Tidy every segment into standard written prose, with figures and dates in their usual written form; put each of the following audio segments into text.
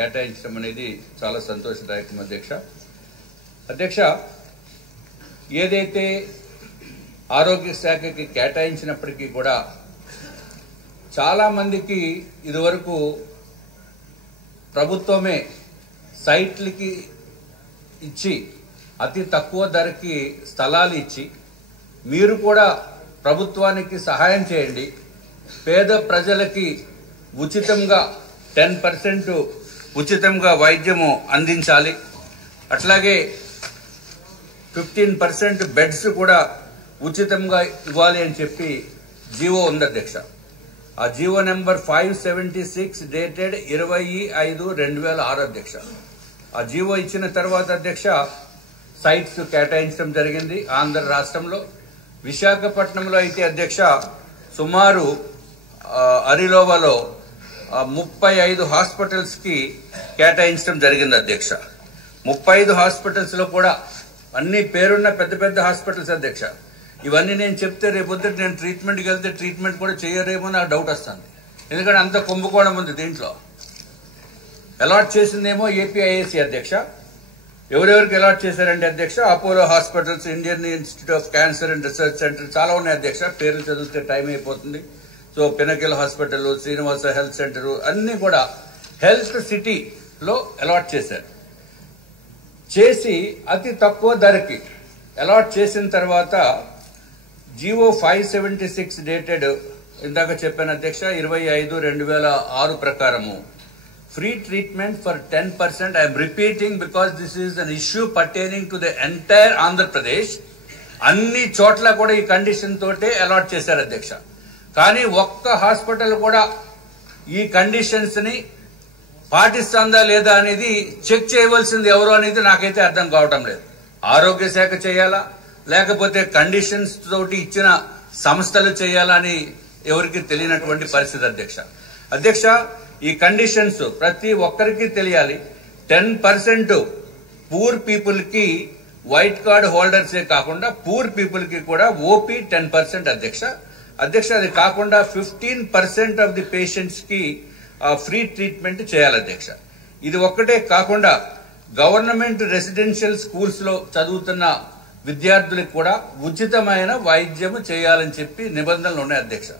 కేటాయించడం అనేది చాలా సంతోషదాయకం అధ్యక్ష ఏదైతే ఆరోగ్య శాఖకి కేటాయించినప్పటికీ కూడా చాలా మందికి ఇదివరకు ప్రభుత్వమే సైట్లకి ఇచ్చి అతి తక్కువ ధరకి స్థలాలు ఇచ్చి మీరు కూడా ప్రభుత్వానికి సహాయం చేయండి, పేద ప్రజలకి ఉచితంగా 10% ఉచితంగా వైద్యము అందించాలి, అట్లాగే 15% బెడ్స్ కూడా ఉచితంగా ఇవ్వాలి అని చెప్పి జీవో ఉంది అధ్యక్ష. ఆ జీవో నెంబర్ 576 డేటెడ్ 25/2006 అధ్యక్ష. ఆ జీవో ఇచ్చిన తర్వాత అధ్యక్ష సైట్స్ కేటాయించడం జరిగింది ఆంధ్ర రాష్ట్రంలో. విశాఖపట్నంలో అయితే అధ్యక్ష సుమారు అరిలోవలో 35 హాస్పిటల్స్ కి కేటాయించడం జరిగింది అధ్యక్ష. 35 హాస్పిటల్స్ లో కూడా అన్ని పేరున్న పెద్ద పెద్ద హాస్పిటల్స్ అధ్యక్ష. ఇవన్నీ నేను చెప్తే రేపొద్దు నేను ట్రీట్మెంట్కి వెళ్తే ట్రీట్మెంట్ కూడా చేయరేమో నాకు డౌట్ వస్తుంది. ఎందుకంటే అంత కుంభకోణం ఉంది దీంట్లో. అలాట్ చేసిందేమో ఏపీఐఏసీ అధ్యక్ష. ఎవరెవరికి అలాట్ చేశారంటే అధ్యక్ష Apollo hospitals, Indian institute of cancer and research centre చాలా ఉన్నాయి అధ్యక్ష. పేర్లు చదివితే టైం అయిపోతుంది. So pinnacle hospital, Srinivasa health centre అన్ని కూడా హెల్త్ సిటీలో అలాట్ చేశారు. చేసి అతి తక్కువ ధరకి అలాట్ చేసిన తర్వాత జీవో 576 డేటెడ్ ఇందాక చెప్పాను అధ్యక్ష 25/2006 ప్రకారము free treatment for 10%. I'm repeating because this is an issue pertaining to the entire Andhra Pradesh. అన్ని చోట్ల కూడా ఈ కండిషన్ తోటే అలాట్ చేశారు అధ్యక్ష. కానీ ఒక్క హాస్పిటల్ కూడా ఈ కండిషన్స్ ని పాటిస్తుందా లేదా అనేది చెక్ చేయవలసింది ఎవరు అనేది నాకైతే అర్థం కావటం లేదు. ఆరోగ్య శాఖ చేయాలా లేకపోతే కండిషన్స్ తోటి ఇచ్చిన సంస్థలు చేయాలా అని ఎవరికి తెలియనటువంటి పరిస్థితి అధ్యక్ష. ఈ కండిషన్స్ ప్రతి ఒక్కరికి తెలియాలి. 10% పూర్ పీపుల్ కి వైట్ కార్డ్ హోల్డర్సే కాకుండా పూర్ పీపుల్ కి కూడా ఓపీ 10% అధ్యక్ష. అది కాకుండా 15% ఆఫ్ ది పేషెంట్స్ కి ఫ్రీ ట్రీట్మెంట్ చేయాలి అధ్యక్ష. ఇది ఒక్కటే కాకుండా గవర్నమెంట్ రెసిడెన్షియల్ స్కూల్స్ లో చదువుతున్న విద్యార్థులకు కూడా ఉచితమైన వైద్యం చేయాలని చెప్పి నిబంధనలు ఉన్నాయి అధ్యక్ష.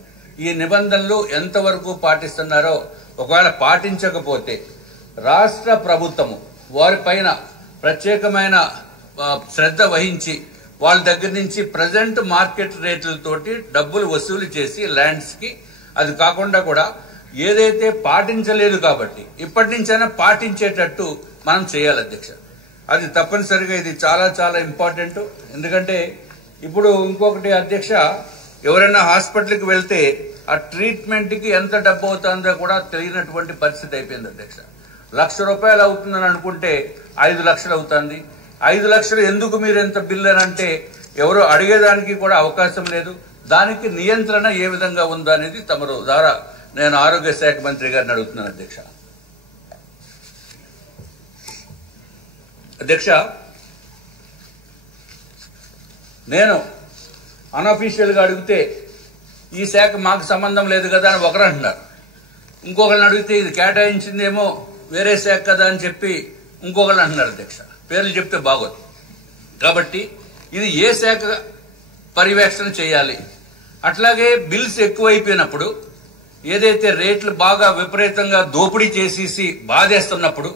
ఈ నిబంధనలు ఎంతవరకు పాటిస్తున్నారో, ఒకవేళ పాటించకపోతే రాష్ట్ర ప్రభుత్వము వారిపైన ప్రత్యేకమైన శ్రద్ధ వహించి వాళ్ళ దగ్గర నుంచి ప్రజెంట్ మార్కెట్ రేట్లతోటి డబ్బులు వసూలు చేసి ల్యాండ్స్ కి, అది కాకుండా కూడా ఏదైతే పాటించలేదు కాబట్టి ఇప్పటి నుంచైనా పాటించేటట్టు మనం చేయాలి అధ్యక్ష. అది తప్పనిసరిగా ఇది చాలా చాలా ఇంపార్టెంట్. ఎందుకంటే ఇప్పుడు ఇంకొకటి అధ్యక్ష, ఎవరైనా హాస్పిటల్కి వెళ్తే ఆ ట్రీట్మెంట్ కి ఎంత డబ్బు అవుతుందో కూడా తెలియనటువంటి పరిస్థితి అయిపోయింది అధ్యక్ష. ₹1,00,000 అవుతుందని అనుకుంటే 5 లక్షలు అవుతుంది. 5 లక్షలు ఎందుకు మీరు ఎంత బిల్లు అని అంటే ఎవరు అడిగేదానికి కూడా అవకాశం లేదు. దానికి నియంత్రణ ఏ విధంగా ఉందో అనేది తమరు ద్వారా నేను ఆరోగ్య శాఖ మంత్రి గారిని అడుగుతున్నాను అధ్యక్ష. నేను అన్అఫీషియల్ గా అడిగితే ఈ శాఖ మాకు సంబంధం లేదు కదా అని ఒకరు అంటున్నారు. ఇంకొకరిని అడిగితే ఇది కేటాయించిందేమో వేరే శాఖ కదా అని చెప్పి ఇంకొకరు అంటున్నారు అధ్యక్ష. పేర్లు చెప్తే బాగోదు. కాబట్టి ఇది ఏ శాఖ పర్యవేక్షణ చేయాలి. అట్లాగే బిల్స్ ఎక్కువైపోయినప్పుడు, ఏదైతే రేట్లు బాగా విపరీతంగా దోపిడీ చేసేసి బాధేస్తున్నప్పుడు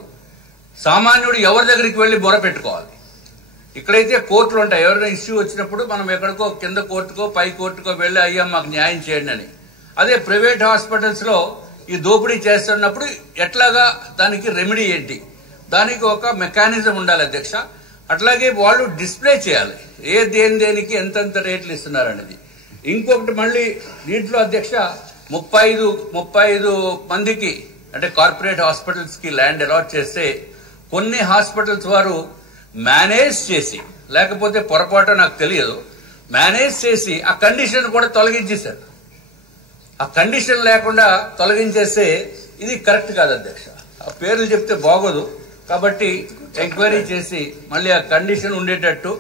సామాన్యుడు ఎవరి దగ్గరికి వెళ్లి బొర పెట్టుకోవాలి. ఇక్కడైతే కోర్టులు ఉంటాయి. ఎవరైనా ఇష్యూ వచ్చినప్పుడు మనం ఎక్కడికో కింద కోర్టుకో పై కోర్టుకో వెళ్లి అయ్యా మాకు న్యాయం చేయండి అని. అదే ప్రైవేట్ హాస్పిటల్స్ లో ఈ దోపిడీ చేస్తున్నప్పుడు ఎట్లాగా దానికి రెమెడీ ఏంటి, దానికి ఒక మెకానిజం ఉండాలి అధ్యక్ష. అట్లాగే వాళ్ళు డిస్ప్లే చేయాలి దేనికి ఎంతెంత రేట్లు ఇస్తున్నారనేది. ఇంకొకటి మళ్ళీ దీంట్లో అధ్యక్ష 35 మందికి అంటే కార్పొరేట్ హాస్పిటల్స్ కి ల్యాండ్ అలాట్ చేస్తే కొన్ని హాస్పిటల్స్ వారు మేనేజ్ చేసి, లేకపోతే పొరపాటు నాకు తెలియదు, మేనేజ్ చేసి ఆ కండిషన్ కూడా తొలగించేశారు. ఆ కండిషన్ లేకుండా తొలగించేస్తే ఇది కరెక్ట్ కాదు అధ్యక్ష. ఆ పేర్లు చెప్తే బాగోదు. కాబట్టి ఎంక్వైరీ చేసి మళ్ళీ ఆ కండిషన్ ఉండేటట్టు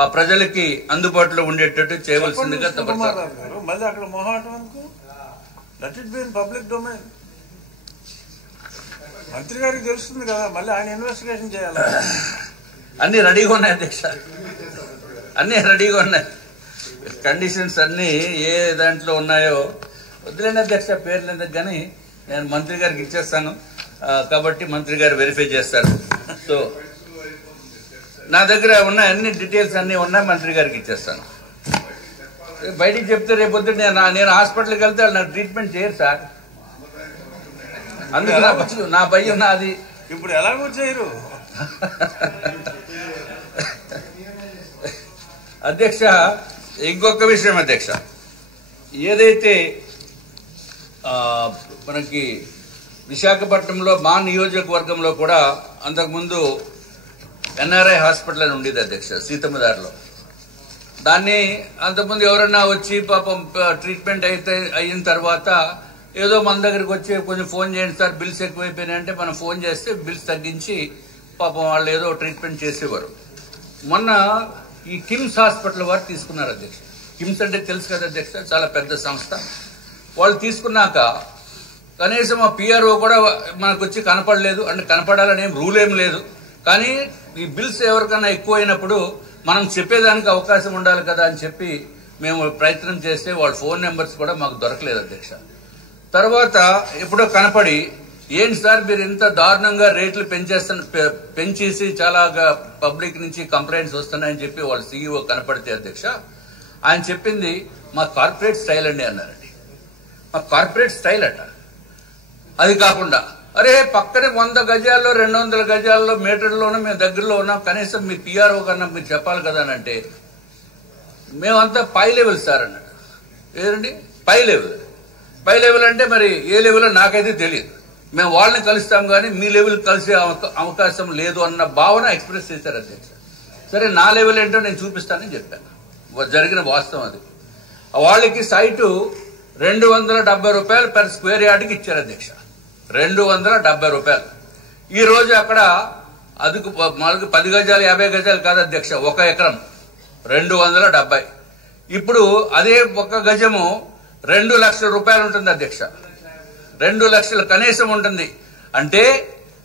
ఆ ప్రజలకి అందుబాటులో ఉండేటట్టు చేయవలసిందిగా మళ్ళీ అక్కడ మొహాటం. Let it be in public domain. మంత్రి గారికి తెలుస్తుంది కదా, మళ్ళీ ఆయన ఇన్వెస్టిగేషన్ చేయాలి. అన్ని రెడీగా ఉన్నాయి అధ్యక్ష, అన్నీ రెడీగా ఉన్నాయి. కండిషన్స్ అన్నీ ఏ దాంట్లో ఉన్నాయో వద్దులేండి అధ్యక్ష, పేర్లు ఎందుకు, కానీ నేను మంత్రి గారికి ఇచ్చేస్తాను కాబట్టి మంత్రి గారు వెరిఫై చేస్తారు. సో నా దగ్గర ఉన్న అన్ని డీటెయిల్స్ అన్నీ ఉన్నాయి, మంత్రి గారికి ఇచ్చేస్తాను. బయటికి చెప్తే రేపొద్దు నేను హాస్పిటల్కి వెళ్తే వాళ్ళు నాకు ట్రీట్మెంట్ చేయరు సార్, అందుకు నా భయం నాది. ఇప్పుడు ఎలాగో చేయరు అధ్యక్ష. ఇంకొక విషయం అధ్యక్ష, ఏదైతే మనకి విశాఖపట్నంలో మా నియోజకవర్గంలో కూడా అంతకుముందు ఎన్ఆర్ఐ హాస్పిటల్ అని ఉండేది అధ్యక్ష, సీతమ్మదారిలో. దాన్ని అంతకుముందు ఎవరన్నా వచ్చి పాపం ట్రీట్మెంట్ అయిన తర్వాత ఏదో మన దగ్గరికి వచ్చి కొంచెం ఫోన్ చేయండి సార్ బిల్స్ ఎక్కువైపోయినాయి అంటే మనం ఫోన్ చేస్తే బిల్స్ తగ్గించి పాపం వాళ్ళు ఏదో ట్రీట్మెంట్ చేసేవారు. మొన్న ఈ కిమ్స్ హాస్పిటల్ వారు తీసుకున్నారు అధ్యక్ష. కిమ్స్ అంటే తెలుసు కదా అధ్యక్ష, చాలా పెద్ద సంస్థ. వాళ్ళు తీసుకున్నాక కనీసం ఆ పిఆర్ఓ కూడా మనకు వచ్చి కనపడలేదు, అంటే కనపడాలని ఏం రూల్ ఏం లేదు, కానీ ఈ బిల్స్ ఎవరికైనా ఎక్కువైనప్పుడు మనం చెప్పేదానికి అవకాశం ఉండాలి కదా అని చెప్పి మేము ప్రయత్నం చేస్తే వాళ్ళ ఫోన్ నెంబర్స్ కూడా మాకు దొరకలేదు అధ్యక్ష. తర్వాత ఎప్పుడో కనపడి ఏంటి సార్ మీరు ఇంత దారుణంగా రేట్లు పెంచేసి చాలా పబ్లిక్ నుంచి కంప్లైంట్స్ వస్తున్నాయని చెప్పి వాళ్ళ సీఈఓ కనపడితే అధ్యక్ష ఆయన చెప్పింది మా కార్పొరేట్ స్టైల్ అండి అన్నారండి. మా కార్పొరేట్ స్టైల్ అట. అది కాకుండా అరే పక్కనే 100 గజాల్లో 200 గజాల్లో మీటర్లోనూ మేము దగ్గరలో ఉన్నాం, కనీసం మీ పిఆర్ఓ కన్నా మీరు చెప్పాలి కదా అని అంటే మేమంతా పై లెవెల్ సార్ అన్నాడు. ఏదండి పై లెవెల్? పై లెవెల్ అంటే మరి ఏ లెవెల్లో నాకైతే తెలియదు, మేము వాళ్ళని కలుస్తాం కానీ మీ లెవెల్ కలిసే అవకాశం లేదు అన్న భావన ఎక్స్ప్రెస్ చేశారు అధ్యక్ష. సరే నా లెవెల్ ఏంటో నేను చూపిస్తానని చెప్పాను, జరిగిన వాస్తవం అది. వాళ్ళకి సైటు 270 రూపాయలు per స్క్వేర్ యార్డ్కి ఇచ్చారు అధ్యక్ష, 270 రూపాయలు. ఈ రోజు అక్కడ అది 10 గజాలు 50 గజాలు కాదు అధ్యక్ష, 1 ఎకరం 270. ఇప్పుడు అదే 1 గజము 2 లక్షల రూపాయలు ఉంటుంది అధ్యక్ష, 2 లక్షలు కనీసం ఉంటుంది. అంటే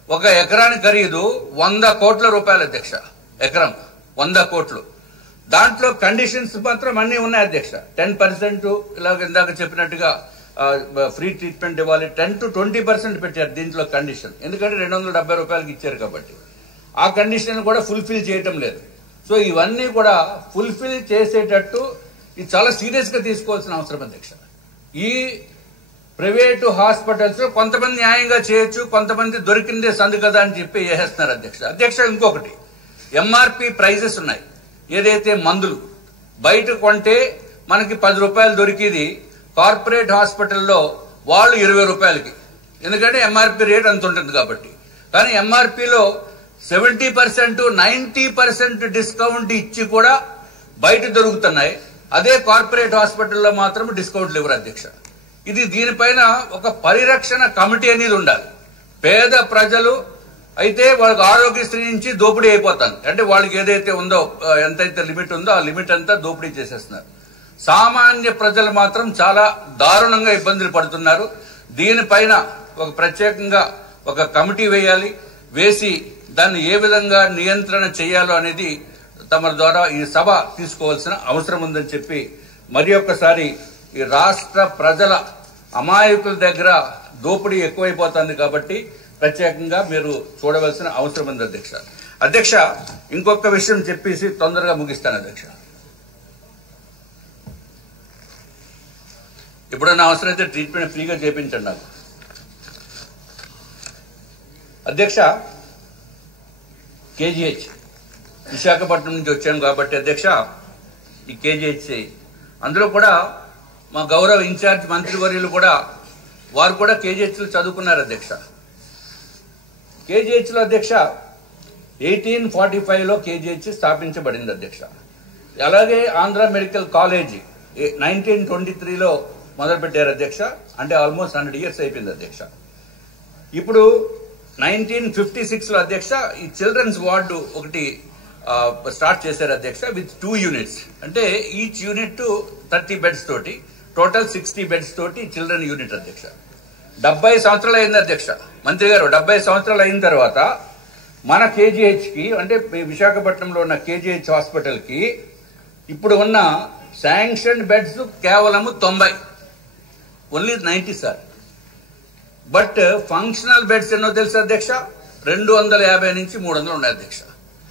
1 ఎకరాని ఖరీదు 100 కోట్ల రూపాయలు అధ్యక్ష, ఎకరం 100 కోట్లు. దాంట్లో కండిషన్స్ మాత్రం అన్నీ ఉన్నాయి అధ్యక్ష. 10% ఇలాగ ఇందాక చెప్పినట్టుగా ఫ్రీ ట్రీట్మెంట్ ఇవ్వాలి, 10 to 20% పెట్టారు దీంట్లో కండిషన్, ఎందుకంటే 270 రూపాయలకి ఇచ్చారు కాబట్టి. ఆ కండిషన్ కూడా ఫుల్ఫిల్ చేయటం లేదు. సో ఇవన్నీ కూడా ఫుల్ఫిల్ చేసేటట్టు ఇది చాలా సీరియస్ గా తీసుకోవాల్సిన అవసరం అధ్యక్ష. ఈ ప్రైవేటు హాస్పిటల్స్ కొంతమంది న్యాయంగా చేయొచ్చు, కొంతమంది దొరికిందే సందు కదా అని చెప్పి చేస్తున్నారు అధ్యక్ష. అధ్యక్ష ఇంకొకటి, ఎంఆర్పి ప్రైజెస్ ఉన్నాయి. ఏదైతే మందులు బయట కొంటే మనకి 10 రూపాయలు దొరికిది, కార్పొరేట్ హాస్పిటల్లో వాళ్ళు 20 రూపాయలకి, ఎందుకంటే ఎంఆర్పి రేట్ అంత ఉంటుంది కాబట్టి. కానీ ఎంఆర్పిలో 70% 90% డిస్కౌంట్ ఇచ్చి కూడా బయట దొరుకుతున్నాయి. అదే కార్పొరేట్ హాస్పిటల్లో మాత్రం డిస్కౌంట్లు ఇవ్వరు అధ్యక్ష. ఇది దీనిపైన ఒక పరిరక్షణ కమిటీ అనేది ఉండాలి. పేద ప్రజలు అయితే వాళ్ళకి ఆరోగ్యశ్రీ నుంచి దోపిడీ అయిపోతాను, అంటే వాళ్ళకి ఏదైతే ఉందో ఎంతైతే లిమిట్ ఉందో ఆ లిమిట్ అంతా దోపిడీ చేసేస్తున్నారు. సామాన్య ప్రజలు మాత్రం చాలా దారుణంగా ఇబ్బందులు పడుతున్నారు. దీనిపైన ఒక ప్రత్యేకంగా ఒక కమిటీ వేయాలి, వేసి దాన్ని ఏ విధంగా నియంత్రణ చేయాలో అనేది తమ ద్వారా ఈ సభ తీసుకోవాల్సిన అవసరం ఉందని చెప్పి మరి ఒక్కసారి ఈ రాష్ట్ర ప్రజల అమాయకుల దగ్గర దోపిడీ ఎక్కువైపోతుంది కాబట్టి ప్రత్యేకంగా మీరు చూడవలసిన అవసరం ఉంది అధ్యక్ష. అధ్యక్ష ఇంకొక విషయం చెప్పేసి తొందరగా ముగిస్తాను అధ్యక్ష. ఎప్పుడన్నా అవసరమైతే ట్రీట్మెంట్ ఫ్రీగా చేయించండి నాకు అధ్యక్ష. కేజీహెచ్ విశాఖపట్నం నుంచి వచ్చాను కాబట్టి అధ్యక్ష, ఈ కేజీహెచ్ అందులో కూడా మా గౌరవ ఇన్ఛార్జ్ మంత్రివర్యులు కూడా వారు కూడా కేజీహెచ్లో చదువుకున్నారు అధ్యక్ష. కేజీహెచ్లో అధ్యక్ష 1845లో కేజీహెచ్ స్థాపించబడింది అధ్యక్ష. అలాగే ఆంధ్ర మెడికల్ కాలేజీ 1923లో మొదలుపెట్టారు అధ్యక్ష, అంటే ఆల్మోస్ట్ 100 years అయిపోయింది అధ్యక్ష. ఇప్పుడు 1956లో అధ్యక్ష ఈ చిల్డ్రన్స్ వార్డు ఒకటి స్టార్ట్ చేశారు అధ్యక్ష, విత్ 2 units. అంటే ఈచ్ యూనిట్ 30 beds తోటి, టోటల్ 60 beds తోటి చిల్డ్రన్ యూనిట్ అధ్యక్ష. 70 సంవత్సరాలు అయింది అధ్యక్ష. మంత్రి గారు 70 సంవత్సరాలు అయిన తర్వాత మన కేజీహెచ్కి అంటే విశాఖపట్నంలో ఉన్న కేజీహెచ్ హాస్పిటల్కి ఇప్పుడు ఉన్న శాంక్షన్ బెడ్స్ కేవలం 90, only 90 sir. But functional beds ఎన్నో తెలుసు అధ్యక్ష, 250 నుంచి 300 ఉన్నాయి అధ్యక్ష.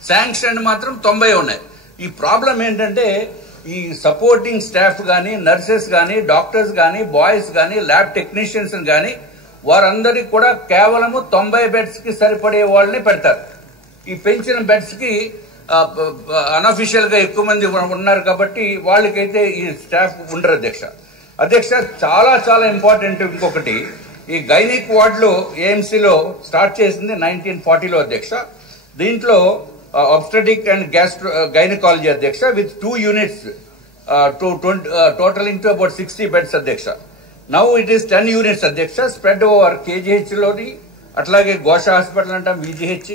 శాంక్షన్ మాత్రం 90 ఉన్నాయి. ఈ ప్రాబ్లం ఏంటంటే ఈ సపోర్టింగ్ స్టాఫ్ కానీ, నర్సెస్ కానీ, డాక్టర్స్ కానీ, బాయ్స్ కానీ, ల్యాబ్ టెక్నీషియన్స్ కానీ వారందరికీ కూడా కేవలము 90 బెడ్స్ కి సరిపడే వాళ్ళని పెడతారు. ఈ పెంచిన బెడ్స్ కి అన్అఫీషియల్ గా ఎక్కువ మంది ఉన్నారు కాబట్టి వాళ్ళకైతే ఈ స్టాఫ్ ఉండరు అధ్యక్ష. అధ్యక్ష చాలా చాలా ఇంపార్టెంట్ ఇంకొకటి, ఈ గైనిక్ వార్డులో ఏఎంసీలో స్టార్ట్ చేసింది 1940లో అధ్యక్ష. దీంట్లో obstetric and gynecology అధ్యక్ష with 2 units totaling to about 60 beds అధ్యక్ష. Now it is 10 units అధ్యక్ష spread over KGH లోని, అట్లాగే గోష హాస్పిటల్ అంటాం VGH,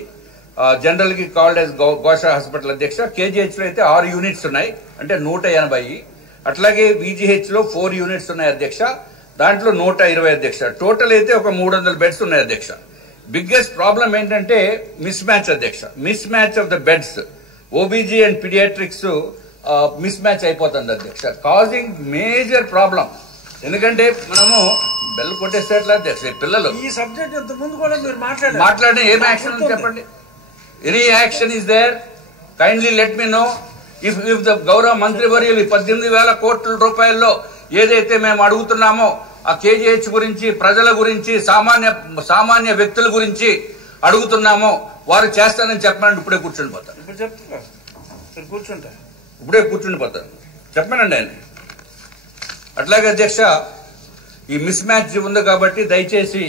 జనరల్ కి కాల్డ్ యాజ్ గోష హాస్పిటల్ అధ్యక్ష. KGH లో అయితే 6 యూనిట్స్ ఉన్నాయి అంటే 180. అట్లాగే VGH లో 4 యూనిట్స్ ఉన్నాయి అధ్యక్ష, దాంట్లో 120 అధ్యక్ష. టోటల్ అయితే ఒక 300 బెడ్స్ ఉన్నాయి అధ్యక్ష. బిగ్గెస్ట్ ప్రాబ్లం ఏంటంటే మిస్ మ్యాచ్ అధ్యక్ష, mismatch of the beds. OBG and pediatrics mismatch అయిపోతుంది అధ్యక్ష, కాజింగ్ మేజర్ ప్రాబ్లం. ఎందుకంటే మనము బెల్ కొట్టేసేట్లా అధ్యక్ష పిల్లలు ఈ సబ్జెక్ట్ ఇంత ముందు కూడా మీరు మాట్లాడిన ఏం యాక్షన్ చెప్పండి, any action is there, kindly let me know. If the గౌరవ మంత్రివర్యులు 18,000 కోట్ల రూపాయల్లో ఏదైతే మేము అడుగుతున్నామో ఆ కేజీహెచ్ గురించి, ప్రజల గురించి, సామాన్య వ్యక్తుల గురించి అడుగుతున్నామో వారు చేస్తానని చెప్పమని ఇప్పుడే కూర్చుని పోతారు. ఇప్పుడు చెప్తున్నారు ఇప్పుడే కూర్చుని పోతారు చెప్పానండి ఆయన. అట్లాగే అధ్యక్ష ఈ మిస్ మ్యాచ్ ఉంది కాబట్టి దయచేసి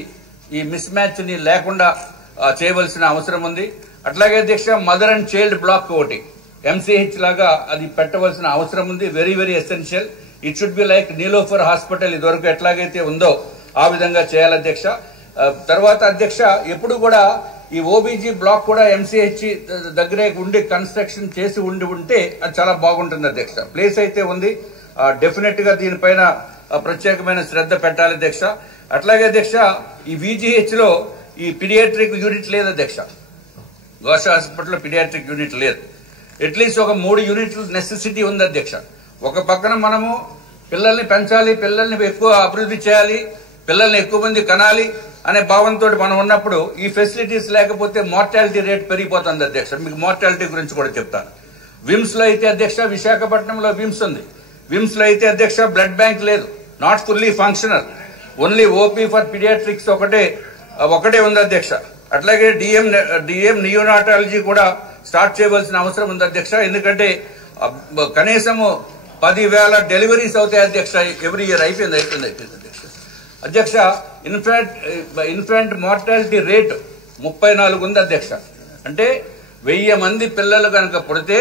ఈ మిస్ మ్యాచ్ ని లేకుండా చేయవలసిన అవసరం ఉంది. అట్లాగే అధ్యక్ష మదర్ అండ్ చైల్డ్ బ్లాక్ ఒకటి MCH లాగా అది పెట్టవలసిన అవసరం ఉంది, very very essential. It should be like Niloufer hospital ఇదివరకు ఎట్లాగైతే ఉందో ఆ విధంగా చేయాలి అధ్యక్ష. తర్వాత అధ్యక్ష ఎప్పుడు కూడా ఈ ఓబీజీ బ్లాక్ కూడా MCH దగ్గరే ఉండి కన్స్ట్రక్షన్ చేసి ఉంటే అది చాలా బాగుంటుంది అధ్యక్ష. ప్లేస్ అయితే ఉంది, డెఫినెట్ గా దీనిపైన ప్రత్యేకమైన శ్రద్ధ పెట్టాలి అధ్యక్ష. అట్లాగే అధ్యక్ష ఈ VGH లో ఈ పీడియాట్రిక్ యూనిట్ లేదు అధ్యక్ష, గోష హాస్పిటల్లో పీడియాట్రిక్ యూనిట్ లేదు. అట్లీస్ట్ ఒక 3 యూనిట్లు నెసెసిటీ ఉంది అధ్యక్ష. ఒక పక్కన మనము పిల్లల్ని పెంచాలి, పిల్లల్ని ఎక్కువ అభివృద్ధి చేయాలి, పిల్లల్ని ఎక్కువ మంది కనాలి అనే భావంతో మనం ఉన్నప్పుడు ఈ ఫెసిలిటీస్ లేకపోతే మార్టాలిటీ రేట్ పెరిగిపోతుంది అధ్యక్ష. మీకు మార్టాలిటీ గురించి కూడా చెప్తాను. విమ్స్ లో అయితే అధ్యక్ష విశాఖపట్నంలో విమ్స్ ఉంది, విమ్స్ లో అయితే అధ్యక్ష బ్లడ్ బ్యాంక్ లేదు, not fully functional, only OP for pediatrics ఒకటే ఉంది అధ్యక్ష. అట్లాగే డిఎం నియోనాటాలజీ కూడా స్టార్ట్ చేయవలసిన అవసరం ఉంది అధ్యక్ష. ఎందుకంటే కనీసము 10,000 డెలివరీస్ అవుతాయి అధ్యక్ష ఎవ్రీ ఇయర్. అయిపోయింది అధ్యక్ష. అధ్యక్ష ఇన్ఫాంట్ మార్టాలిటీ రేట్ 34 ఉంది అధ్యక్ష. అంటే 1000 మంది పిల్లలు కనుక పుడితే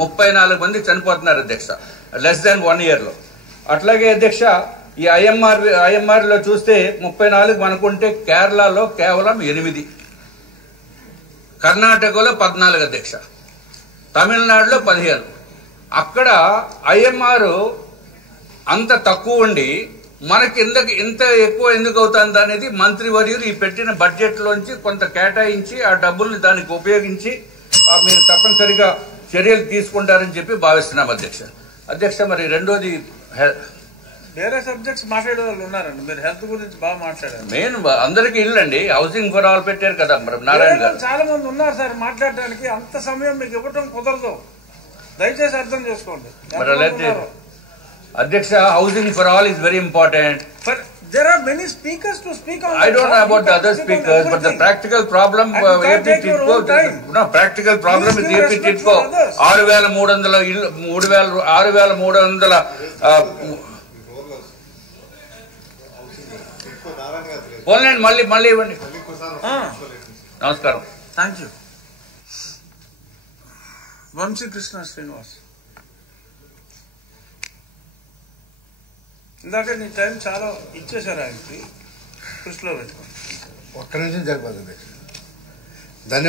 34 మంది చనిపోతున్నారు అధ్యక్ష, లెస్ దాన్ 1 year లో. అట్లాగే అధ్యక్ష ఈ ఐఎంఆర్ లో చూస్తే 34 అనుకుంటే కేరళలో కేవలం 8, కర్ణాటకలో 14 అధ్యక్ష, తమిళనాడులో 15. అక్కడ ఐఎంఆర్ అంత తక్కువ ఉండి మనకి ఇంత ఎక్కువ ఎందుకు అవుతుంది అనేది మంత్రివర్యులు ఈ పెట్టిన బడ్జెట్ లోంచి కొంత కేటాయించి ఆ డబ్బుల్ని దానికి ఉపయోగించి మీరు తప్పనిసరిగా చర్యలు తీసుకుంటారని చెప్పి భావిస్తున్నాం అధ్యక్ష. అధ్యక్ష మరి రెండోది వేరే సబ్జెక్ట్స్ మాట్లాడే వాళ్ళు ఉన్నారండి, మీరు హెల్త్ గురించి బాగా మాట్లాడారు. మెయిన్ అందరికీ ఇల్లు అండి, హౌసింగ్ ఫర్ ఆల్ పెట్టారు కదా నారాయణ గారు. చాలా మంది ఉన్నారు సార్ మాట్లాడడానికి, అంత సమయం మీకు ఇవ్వటం కుదరదు, దయచేసి అర్థం చేసుకోండి. అధ్యక్ష housing for all is very important. There are many speakers to speak on. I don't know about the other speakers, but the practical problem AP TIDCO, no practical problem with AP TIDCO 6,300 ఇల్లు 6,300 పోన్లేండి మళ్ళీ ఇవ్వండి. నమస్కారం. Thank you. Vamsikrishna Srinivas, ఇందాక నీ time చాలా ఇచ్చేశారు ఆయనకి, దృష్టిలో పెట్టుకోండి. ఒక్క నిమిషం సరిపోతుంది. ధన్యవాదాలు.